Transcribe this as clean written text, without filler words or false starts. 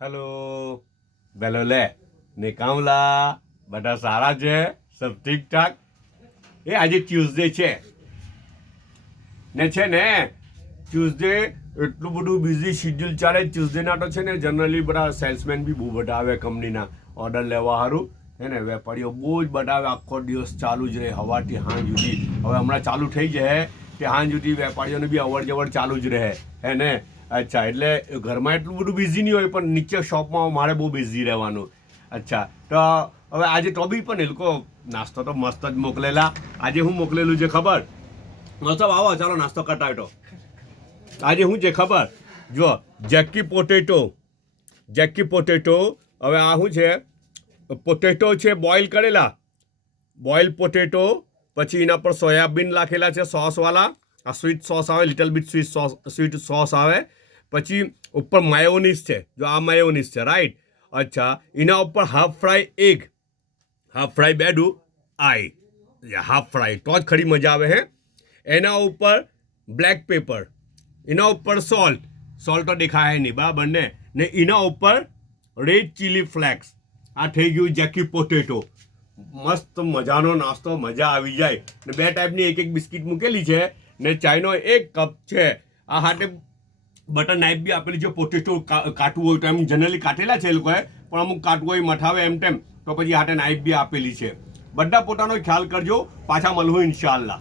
Hello bellow લે ને કામલા બધા સારા છે સબ ઠીક ઠાક એ આજે ટ્યુઝડે છે ને ટ્યુઝડે એટલું બધું બિઝી શિડ્યુલ ચાલે ટ્યુઝડેના તો છે ને જનરલી બધા સેલ્સમેન બી બહુ બધા આવે કંપનીના ઓર્ડર લેવા સારું હે ને વેપારીઓ બહુ જ બધા આવે આખો દિવસ ચાલુ જ રહે સવારથી સાંજ સુધી હવે હમણાં ચાલુ થઈ જાય કે સાંજ સુધી વેપારીઓને બી અવર જવર ચાલુ જ રહે હે ને અચ્છા એટલે ઘરમાં એટલું બધું બિઝી નહીં હોય પણ નીચે શોપમાં મારે બહુ બિઝી રહેવાનું અચ્છા તો હવે આજે તો બી પણ એ લોકો નાસ્તો તો મસ્ત જ મોકલેલા આજે હું મોકલેલું છે ખબર મસ્ત આવો ચાલો નાસ્તો કરતા હોય તો આજે શું છે ખબર જો જેકી પોટેટો હવે આ શું છે પોટેટો છે બોઇલ કરેલા બોઇલ પોટેટો પછી એના પર સોયાબીન નાખેલા છે સોસવાળા આ સ્વીટ સોસ આવે લિટલ બીટ સ્વીટ સોસ આવે પછી ઉપર માયોનીઝ છે જો આ માયોનીઝ છે રાઈટ અચ્છા એના ઉપર હાફ ફ્રાય બેડું હાફ ફ્રાય તો જ ખરી મજા આવે હે એના ઉપર બ્લેક પેપર એના ઉપર સોલ્ટ તો દેખાય નહીં બરાબર ને એના ઉપર રેડ ચીલી ફ્લેક્સ આ થઈ ગયું જેકી પોટેટો મસ્ત મજાનો નાસ્તો મજા આવી જાય ને બે ટાઈપની એક બિસ્કિટ મૂકેલી છે ને ચાયનો એક કપ છે આ હાટે બટર નાઇફ બી આપેલી છે પોટેટો કાટવું હોય તો એમ જનરલી કાટેલા છે એ લોકોએ પણ અમુક કાટવું હોય મઠાવે એમ તેમ તો પછી હાટે નાઇફ બી આપેલી છે બધા પોતાનો ખ્યાલ કરજો પાછા મળવું ઇન્શાઅલ્લાહ.